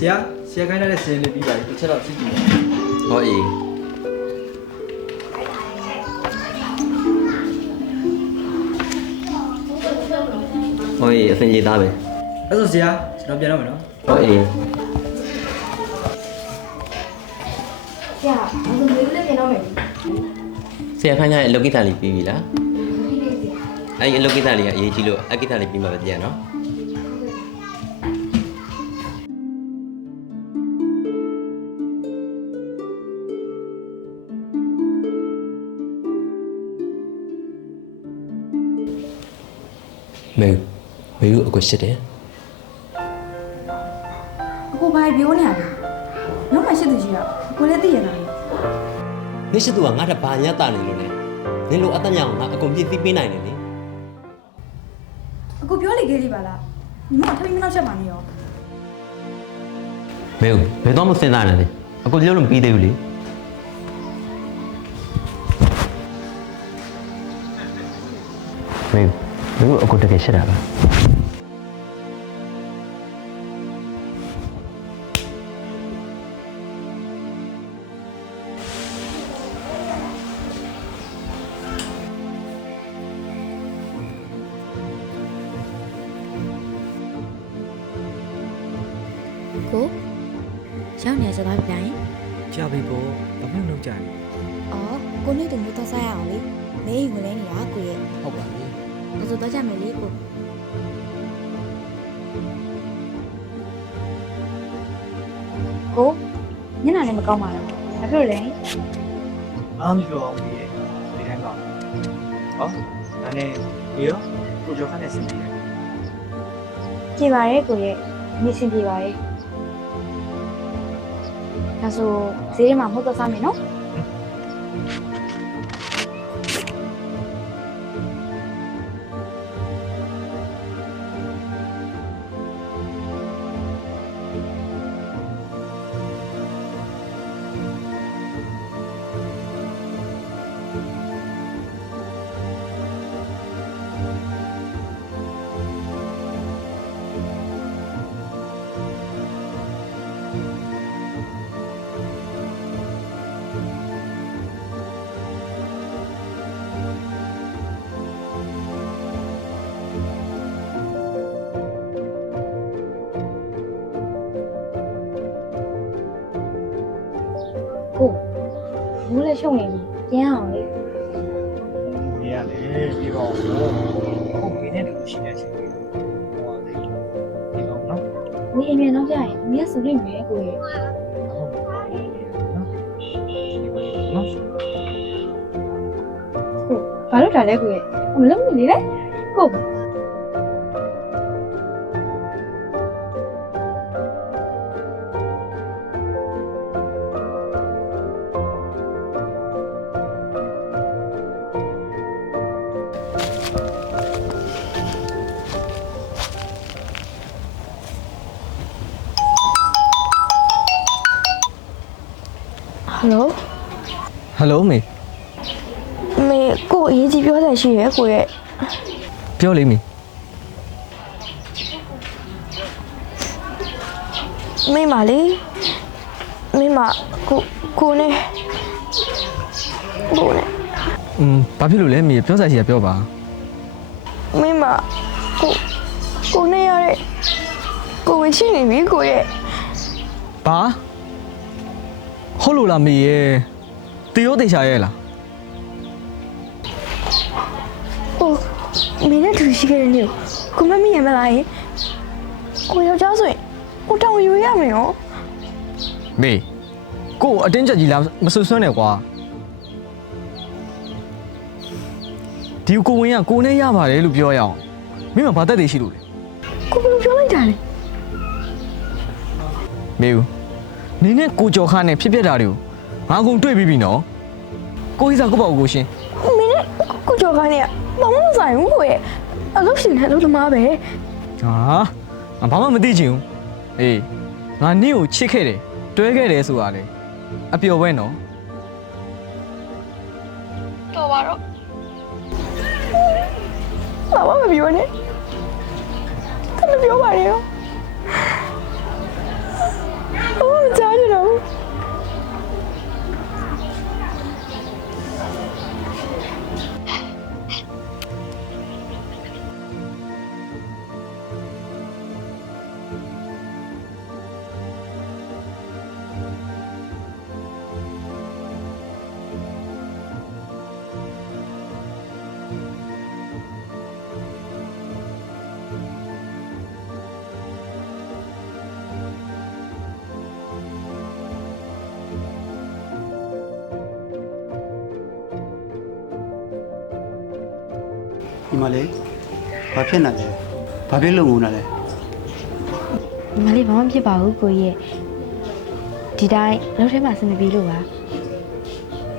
ဆရာခိုင်းတဲ့စင်းလေးပြီးပါပြီတစ်ချက်တော့ကြည့်ကြည့်ဟောအေးဟောအေးအစင်ကြီးသားပဲအဲ့ဆိုဆရာကျွန်တော်ပြန်တော့မယ်နော်ဟောအေးဆရာဘာလို့လဲပြန်တော့မယ်ဆရာခိုင်းတဲ့အလုပ်ကိစ္စလေးပြီးပြီလားအဲ့ဒီအလုပ်ကိစ္စလေးကအရေးကြီးလို့အကိစ္စလေးပြီးမှပဲပြန်နော်မေတို့အကိုရှိတယ်အကိုဘာပြောနေရလဲနောက်မှရှိသူကြီးอ่ะအကိုလည်းသိရတာလေနေရှိသူကငါ့ထဘာညတ်တာနေလို့လဲနင်လိုအသက်ညောင်ငါအကုန်ပြည့်သိပေးနိုင်တယ်လေအကိုပြောလေခဲ့လိပါလားညီမထမင်းမနှောက်ချက်ပါနေရောမေဘယ်တော့မှစဉ်းစားနေလေအကိုပြောလို့မပြီးသေးဘူးလေမေတို့အကိုတကယ်ရှိတာပါကိုရောက်နေကြတော့ပြန်ကြာပြီပေါ့ဘာမှမလုပ်ကြဘူး။အော်ကိုနေတူမျိုးတော့စားရအောင်လေ။နေဝင်လဲနေတာကိုရဲ့။ဟုတ်ပါပြီ။ဘယ်လိုတော့ကြမယ်လေကို။ကိုညနေလည်းမကောင်းပါလား။ဘာဖြစ်လို့လဲ။အားမပြောအောင်ပြီးရဲ့ဒီတိုင်းပါ။ဟောဒါနဲ့ဒီရောကိုကျော်ခနဲ့ဆင်းပြေ။ကြည်ပါရဲ့ကိုရဲ့နေဆင်းပြေပါရဲ့။ဒါဆိုဈေးထဲမှာမဟုတ်တော့စားမယ်နော်ကိုဘူးလည်းရှုံနေပြီပြန်အောင်လေ။ဒီရလေဒီကောင်ကိုမင်းနဲ့တူရှိတဲ့အချိန်လေးဟောလေဒီကောင်နော်။ဒီအမြင်တော့ကြရင်အမြင်ဆိုလိမ့်မယ်ကိုရဲ့။ဟုတ်ပါဘူးနော်။ဒီကောင်နော်။ကိုဘာလို့တာလဲကိုရဲ့မလုပ်နေလေကိုဟယ်လိုဟယ်လိုမေကိုအရေးကြီးပြောတယ်ရှိရဲကိုရဲ့ပြောလိမ့်မေမိမလေးမိမကိုနဲ့ဘာဖြစ်လို့လဲမေပြောစားချင်ပြောပါမိမကိုနဲ့ရတဲ့ကိုဝင်ချင်းနေပြီကိုရဲ့ဘာဟုတ်လို့လားမေရဲ့တေရောတေချာရဲ့လားမင်းနဲ့တူရှိခဲ့တဲ့နေ့ကိုမမရမလားကိုယောက်ျားဆိုရင်ကိုတောင်းယူရမယ်ရောမေကိုအတင်းချက်ကြီးလားမဆွဆွနဲ့ကွာဒီကိုဝင်ကကိုနဲ့ရပါတယ်လို့ပြောရအောင်မင်းမဘာတက်သေးရှိလို့လဲကိုဘယ်လိုပြောလိုက်တာလဲမေဦးနေနဲ့ကိုကျော်ခါနဲ့ဖြစ်တာတွေကိုငါအကုန်တွေ့ပြီးပြီနော်ကိုကြီးစားကိုပေါ့ကိုရှင်မင်းနဲ့ကိုကျော်ခါနဲ့ဘာမှမဆိုင်ဘူးကိုရဲ့အလုပ်ရှင်နဲ့အလုပ်သမားပဲဟာဘာမှမသိချင်ဘူးအေးငါနင့်ကိုချစ်ခဲ့တယ်တွဲခဲ့တယ်ဆိုတာလေအပျော်ပဲနော်တော်ပါတော့ဘာမှမပြောနဲ့မပြောပါနဲ့ရော မလေးဘာဖြစ်နေလဲဘာဖြစ်လို့ငုံနေလဲ ညီမလေးဘာမှမဖြစ်ပါဘူးကိုကြီးရဲ့ဒီတိုင်းလောက်ထဲမှာစင်မပြေလို့ပါ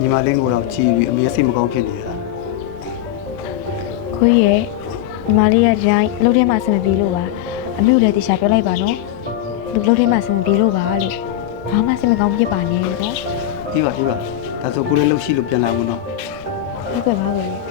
ညီမလေးငိုတော့ကြည်ပြီးအမေစိတ်မကောင်းဖြစ်နေရတာ ကိုကြီးရဲ့ညီမလေးကဒီတိုင်းလောက်ထဲမှာစင်မပြေလို့ပါအမေကိုလည်းတရားပြောလိုက်ပါနော်လူလောက်ထဲမှာစင်မပြေလို့ပါလို့ဘာမှစင်မကောင်းဖြစ်ပါနဲ့နော် အေးပါဒါဆိုကိုလည်းလှုပ်ရှိလို့ပြန်လာအောင်နော် ဟုတ်ကဲ့ပါကိုကြီး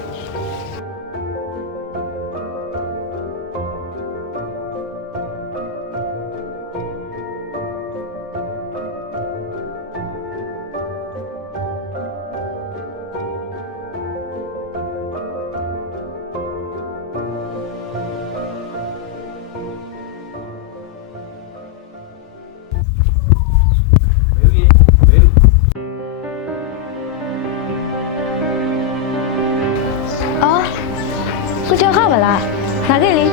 အော်ကိုကျော်ခပါလားလာခဲ့လေ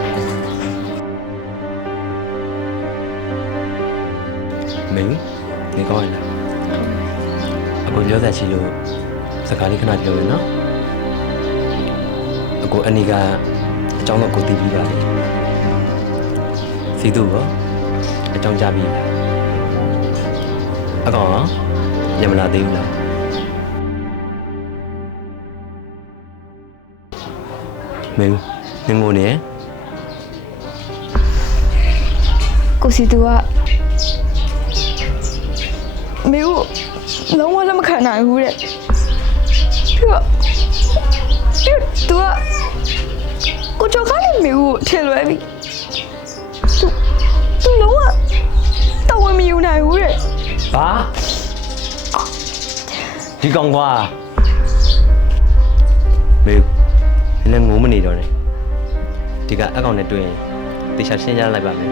မေဦးနေကောင်းရလားအခုပြောသက်ချီလို့စကားလေးခဏပြောရနော်အခုအနီကအကြောင်းတော့ကိုသိပြီးပါလေစီသူရောအကြောင်းကြားပြီးလားအကောင်ရောညမလာသေးဘူးလားမေဦးနေငိုနေ ကိုစီသူကမေကိုလုံးဝလက်မခံနိုင်ဘူးတဲ့ပြီးတော့သူကကိုကျော်ခါနဲ့မေကိုထင်လွဲပြီသူလုံးဝတော်ဝင်မယူနိုင်ဘူးတဲ့ ဘာဒီကောင်ကွာမေလည်းငိုမနေတော့နဲ့ဒီကအကောင်နဲ့တွေ့ရင်တေချာရှင်းကြလိုက်ပါမယ်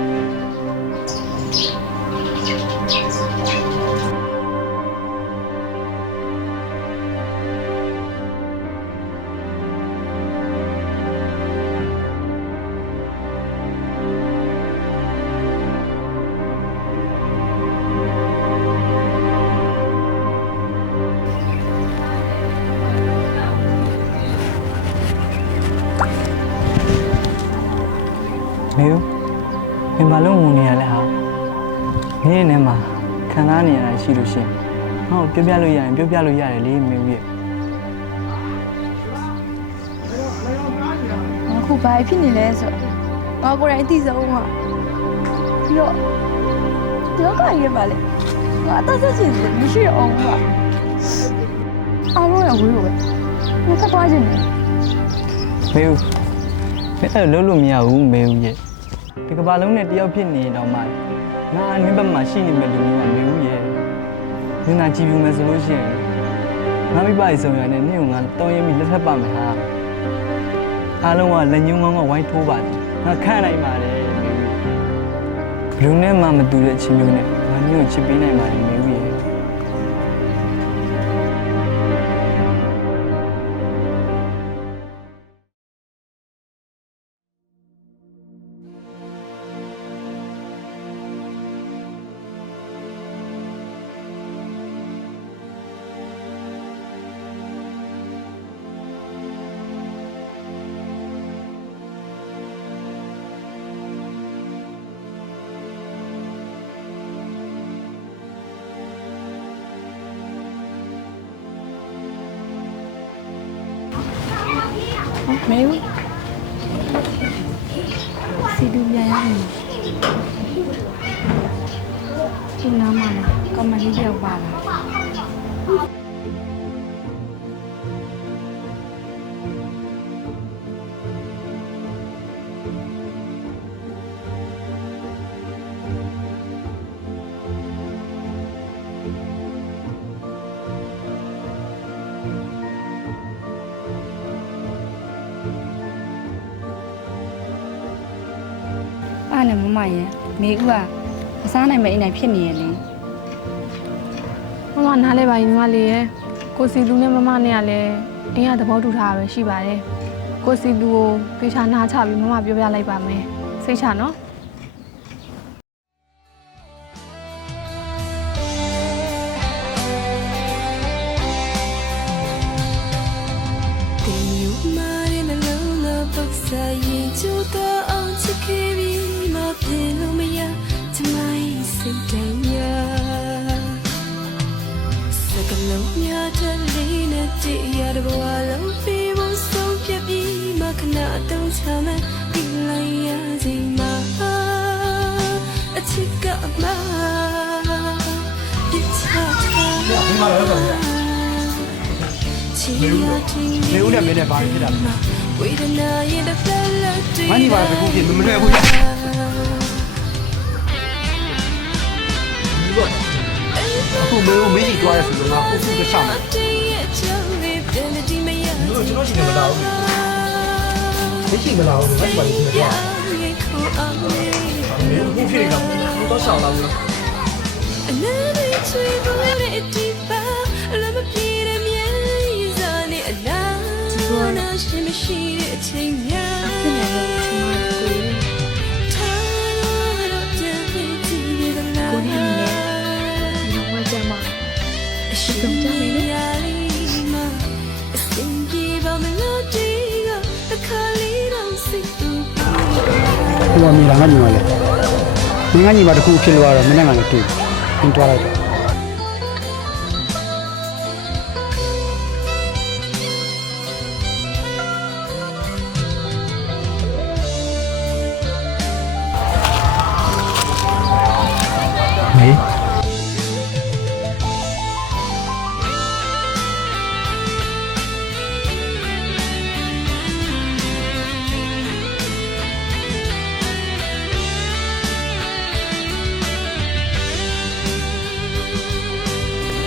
မေဦးမင်းဘာလို့ငုံနေရလဲဟာမင်းရဲ့ထဲမှာခံစားနေရတာရှိလို့ရှိရင်ဟောပြောပြလို့ရရင်ပြောပြလို့ရတယ်လေမေဦးရဲ့ အခုဘာဖြစ်နေလဲဆိုတော့ငါကိုယ်တိုင်သိဆုံးမှာပြီးတော့ဒီတော့ကရေးပါလေငါအသက်ဆက်ချင်တယ်မရှိအောင်ကအားလုံးရဝေးလို့ပဲငါကသွားခြင်းတယ် မေဦးမင်းအဲ့လိုလုပ်လို့မရဘူးမေဦးရဲ့ဒီကဘာလုံးနဲ့တယောက်ဖြစ်နေတော့မှငါအနည်းဘက်မှာရှိနေမဲ့လူမျိုးကမေဦးရဲ့နင်နာကြည့်ပြီးမယ်ဆိုလို့ရှိရင်ငါမိဘကြီးဆောင်ရတဲ့နင့်ကငါတောင်းရင်ပြီးလက်ထပ်ပါမယ်ဟာအားလုံးကလက်ညှိုးကောင်းကဝိုင်းထိုးပါတယ်ငါခံနိုင်ပါတယ်မေဦးဘလူးနဲ့မှမတူတဲ့ချင်းမျိုးနဲ့ငါမျိုးကိုချစ်ပေးနိုင်ပါတယ်မေဦးရဲ့ မေဦးစီဒူပြန်ရမယ်ရှင်နာမလားကမလေးရောက်ပါလားအားနဲ့မမရဲ့မေဦးကအစားနိုင်မဲ့အိမ်နိုင်ဖြစ်နေရလေ မမနားလဲပါညီမလေးရဲ့ကိုစီလူနဲ့မမနဲ့ကလည်းအင်းကသဘောတူထားတာပဲရှိပါတယ်ကိုစီလူကိုတေချာနာချပြီးမမပြောပြလိုက်ပါမယ်စိတ်ချနော် Then you might in a lullaby 就多熬几颗米嘛，别路没呀，怎么一心等呀？这个路呀，这里那地呀，的不话路比我手别比嘛，看那都他们比来呀，怎么？这个嘛，别吵吵。没有两边的把人给他们。妈，你把这东西怎么来回去？后没有没去抓的时候啊，后付个上面。你说这东西怎么捞的？没信个捞的，那就把你听抓。没有不骗的，我到上捞了。我米两个你妈嘞，你看你把这股票了，没两个人丢，你抓来的。没。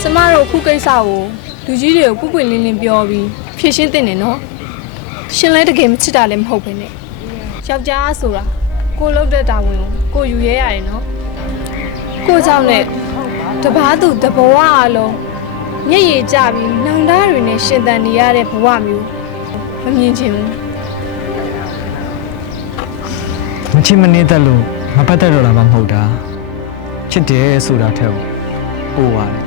ကျမတို့ခုကိစ္စကိုလူကြီးတွေကိုပွပွလင်းလင်းပြောပြီးဖြေရှင်းတင်နေနော်ရှင်လဲတကယ်မချစ်တာလည်းမဟုတ်ပဲနဲ့ယောက်ျားဆိုတာကိုလှုပ်တဲ့တာဝန်ကိုယူရဲရတယ်နော်ကိုကြောင့်နဲ့တပားသူတဘဝအလုံးမျက်ရည်ကျပြီးနောင်တတွေနဲ့ရှင်သန်နေရတဲ့ဘဝမျိုးမမြင်ချင်ဘူး မချစ်မနေတတ်လို့မပတ်သက်တော့တာမှမဟုတ်တာချစ်တယ်ဆိုတာထက်ပို့ပါတယ်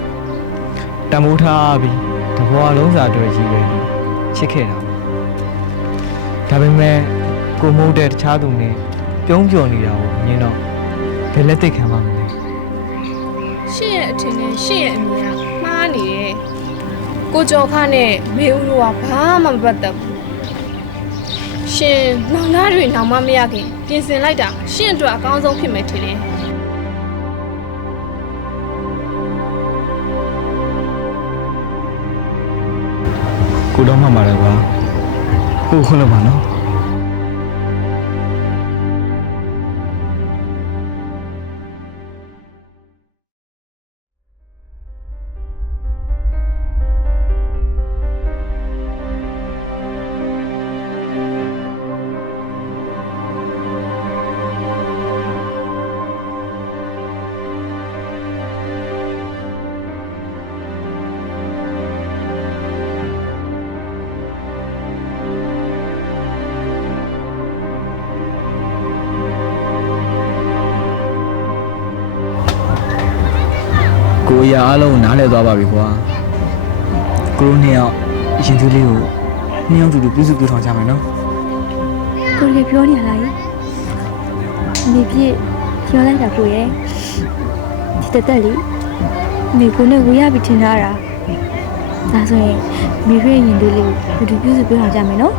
တမိုးထားပြီးတဘွားလုံးစာတွေကြီးပဲချစ်ခဲ့တာဒါပေမဲ့ကိုမိုးတဲ့တခြားသူနဲ့ပြုံးပျော်နေတာကိုမြင်တော့ဘယ်လက်သိခံမှမလဲ ရှင့်ရဲ့အထင်နဲ့ရှင့်ရဲ့အမြင်ကမှားနေတယ်ကိုကျော်ခနဲ့မေဦးတို့ကဘာမှမပတ်သက်ဘူးရှင်နောင်သားတွေနောင်မမရခင်ပြင်ဆင်လိုက်တာရှင့်အတွက်အကောင်းဆုံးဖြစ်မယ်ထင်တယ် ကိုတော့မှမှာတယ်ကွာကိုခွန်းလို့ပါနော် ကိုအရာအလုံးနားလဲသွားပါပြီကွာကိုတို့နှစ်ယောက်အရင်သူလေးကိုနှစ်ယောက်တူတူပြုစုပြောထောင်ကြမယ်နော် ကိုလေပြောနေရလားမေပြည့်ပြောလိုက်တာကိုရဲ့ဒီတက်လေးမေကိုနဲ့ဝေးရပြီးထင်ထားတာဒါဆိုရင်မေရဲ့ရင်သွေးလေးကိုတူတူပြုစုပြောထောင်ကြမယ်နော်